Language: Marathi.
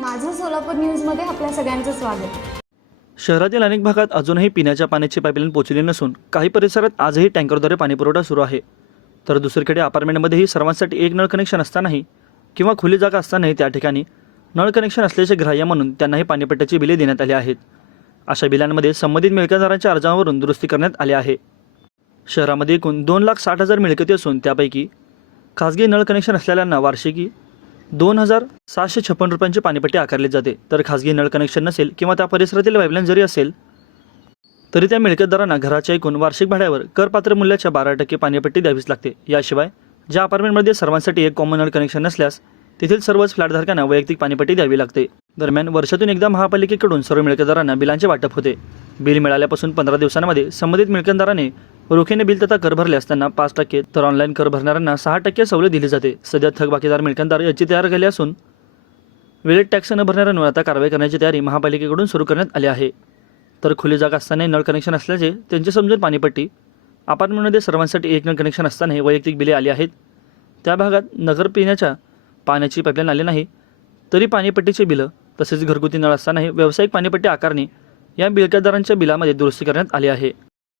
सोलापूर न्यूजमध्ये आपल्या सगळ्यांचं स्वागत. शहरातील अनेक भागात अजूनही पिण्याच्या पाण्याची पाईपलाईन पोचली नसून काही परिसरात आजही टँकरद्वारे पाणीपुरवठा सुरू आहे. तर दुसरीकडे अपार्टमेंटमध्येही सर्वांसाठी एक नळ कनेक्शन असतानाही किंवा खुली जागा असतानाही त्या ठिकाणी नळ कनेक्शन असल्याचे ग्राह्य म्हणून त्यांनाही पाणीपट्ट्याची बिले देण्यात आली आहेत. अशा बिलांमध्ये संबंधित मिळकतदारांच्या अर्जावरून दुरुस्ती करण्यात आली आहे. शहरामध्ये एकूण दोन लाख साठ हजार मिळकती असून त्यापैकी खाजगी नळ कनेक्शन असलेल्यांना वार्षिकी दोन हजार सहाशे छप्पन रुपयांची पाणीपट्टी आकारली जाते. तर खाजगी नळ कनेक्शन नसेल किंवा त्या परिसरातील पाईपलाईन जरी असेल तरी त्या मिळकतदारांना घराच्या एकूण वार्षिक भाड्यावर करपात्र मूल्याच्या बारा टक्के पाणीपट्टी द्यावीच लागते. याशिवाय ज्या अपार्टमेंटमध्ये सर्वांसाठी एक कॉमन नळ कनेक्शन नसल्यास तेथील सर्वच फ्लॅटधारकांना वैयक्तिक पाणीपट्टी द्यावी लागते. दरम्यान वर्षातून एकदा महापालिकेकडून सर्व मिळकतदारांना बिलांचे वाटप होते. बिल मिळाल्यापासून पंधरा दिवसांमध्ये संबंधित मिळकतदाराने रोखीने बिल तथा कर भरले असताना पाच टक्के तर ऑनलाईन कर भरणाऱ्यांना सहा टक्के सवलत दिली जाते. सध्या थकबाकीदार मिळकतदार याची तयार केली असून वेळेत टॅक्स न भरणाऱ्यांवर आता कारवाई करण्याची तयारी महापालिकेकडून सुरू करण्यात आली आहे. तर खुली जागा असतानाही नळ कनेक्शन असल्याचे त्यांची समजून पाणीपट्टी अपार्टमेंटमध्ये सर्वांसाठी एक नळ कनेक्शन असतानाही वैयक्तिक बिले आली आहेत. त्या भागात नगर पिण्याच्या पाण्याची पाईपलाईन आली नाही तरी पाणीपट्टीचे बिलं तसेच घरगुती नळ असतानाही व्यावसायिक पाणीपट्टी आकारणी या बिलकतदारांच्या बिलामध्ये दुरुस्ती करण्यात आली आहे.